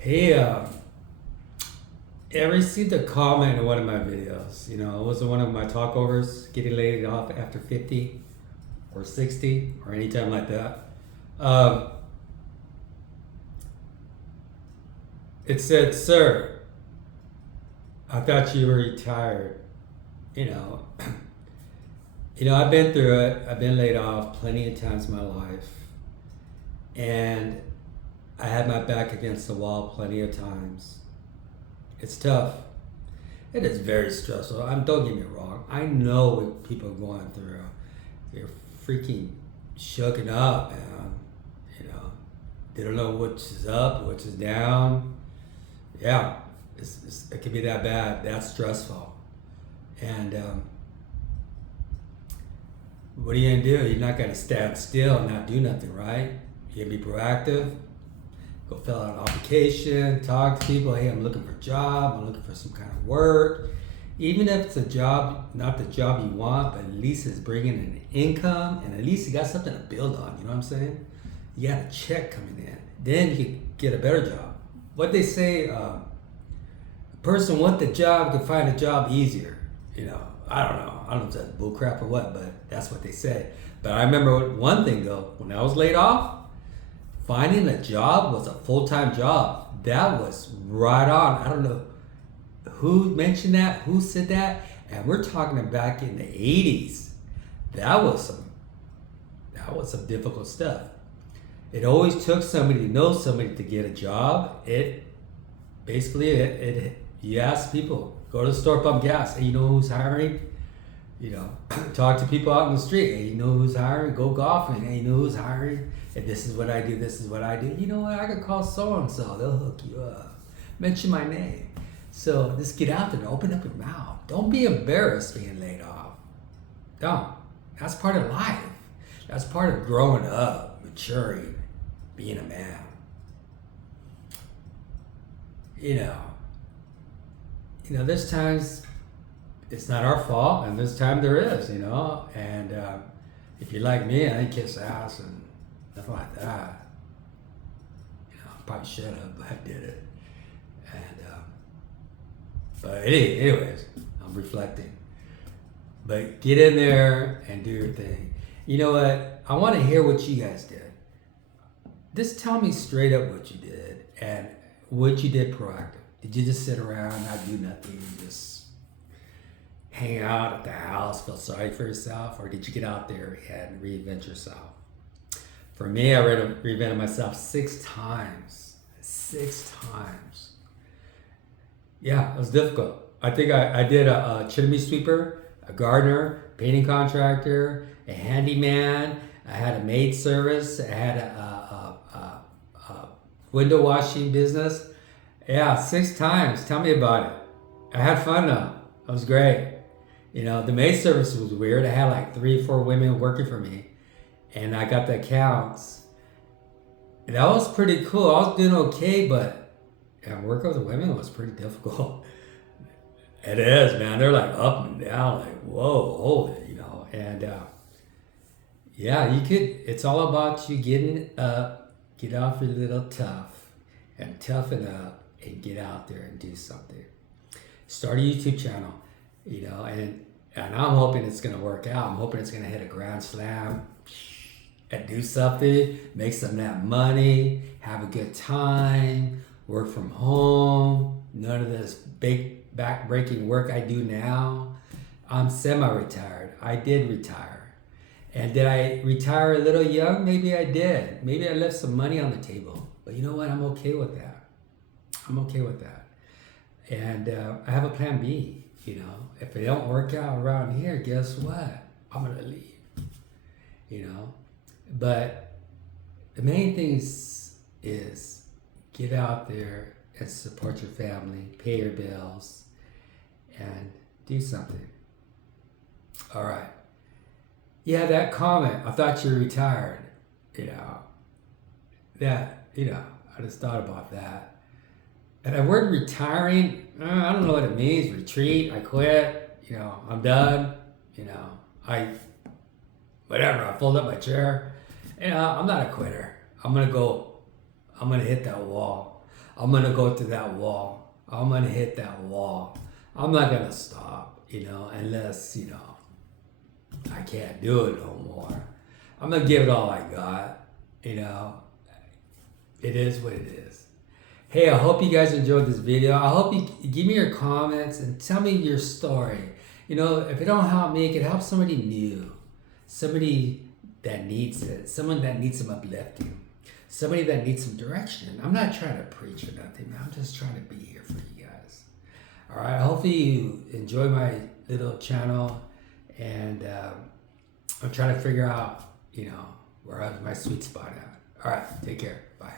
Hey, I received a comment in one of my videos. It was one of my talkovers, getting laid off after 50 or 60 or any time like that. Um, it said, "Sir, I thought you were retired." You know, I've been through it. I've been laid off plenty of times in my life, and I had my back against the wall plenty of times. It's tough. It is very stressful. Don't get me wrong. I know what people are going through. They're freaking shooken up, man. You know, they don't know which is up, which is down. Yeah, it can be that bad. That's stressful. And what are you gonna do? You're not gonna stand still and not do nothing, right? You're gonna be proactive. Go fill out an application, talk to people. Hey, I'm looking for a job. I'm looking for some kind of work. Even if it's a job, not the job you want, but at least it's bringing in income, and at least you got something to build on. You know what I'm saying? You got a check coming in. Then you can get a better job. What they say, a person want the job can find a job easier. I don't know. I don't know if that's bullcrap or what, but that's what they say. But I remember one thing though, when I was laid off, finding a job was a full-time job. That was right on. I don't know who mentioned that, who said that, and we're talking back in the 80s. That was some difficult stuff. It always took somebody to know somebody to get a job. You ask people, go to the store, pump gas. Hey, you know who's hiring? Talk to people out in the street. Hey, you know who's hiring? Go golfing. Hey, you know who's hiring? And this is what I do. This is what I do. You know what? I could call so and so. They'll hook you up. Mention my name. So just get out there and open up your mouth. Don't be embarrassed being laid off. Don't. That's part of life. That's part of growing up, maturing, being a man. There's times it's not our fault, and this time there is, and if you're like me, I didn't kiss ass and nothing like that. I probably should have, but I did it. And anyways, I'm reflecting. But get in there and do your thing. You know what? I want to hear what you guys did. Just tell me straight up what you did and what you did proactive. Did you just sit around, not do nothing, just hang out at the house, feel sorry for yourself, or did you get out there and reinvent yourself? For me, I reinvented myself 6 times. 6 times. Yeah, it was difficult. I think I did a chimney sweeper, a gardener, painting contractor, a handyman. I had a maid service. I had a window washing business. Yeah, 6 times. Tell me about it. I had fun though. It was great. The maid service was weird. I had like 3 or 4 women working for me, and I got the accounts. That was pretty cool. I was doing okay, but working with the women was pretty difficult. It is, man. They're like up and down, like whoa, hold it, And yeah, you could. It's all about you getting up, get off your little tough, and toughen up, and get out there and do something. Start a YouTube channel, and I'm hoping it's gonna work out. I'm hoping it's gonna hit a grand slam and do something, make some of that money, have a good time, work from home. None of this big back-breaking work I do now. I'm semi-retired. I did retire. And did I retire a little young? Maybe I did. Maybe I left some money on the table. But you know what? I'm okay with that. I'm okay with that. And I have a plan B. If it don't work out around here, guess what? I'm gonna leave. But the main thing is get out there and support your family, pay your bills, and do something. All right. Yeah, that comment. I thought you were retired. I just thought about that. And the word retiring, I don't know what it means. Retreat, I quit, I'm done, I fold up my chair. I'm not a quitter. I'm going to hit that wall. I'm gonna go through that wall. I'm gonna hit that wall. I'm not gonna stop, unless, I can't do it no more. I'm gonna give it all I got, It is what it is. Hey, I hope you guys enjoyed this video. I hope you give me your comments and tell me your story. If it don't help me, it can help somebody new. Somebody that needs it. Someone that needs some uplifting. Somebody that needs some direction. I'm not trying to preach or nothing. I'm just trying to be here for you guys. All right. Hopefully you enjoy my little channel. And I'm trying to figure out, where my sweet spot at. All right. Take care. Bye.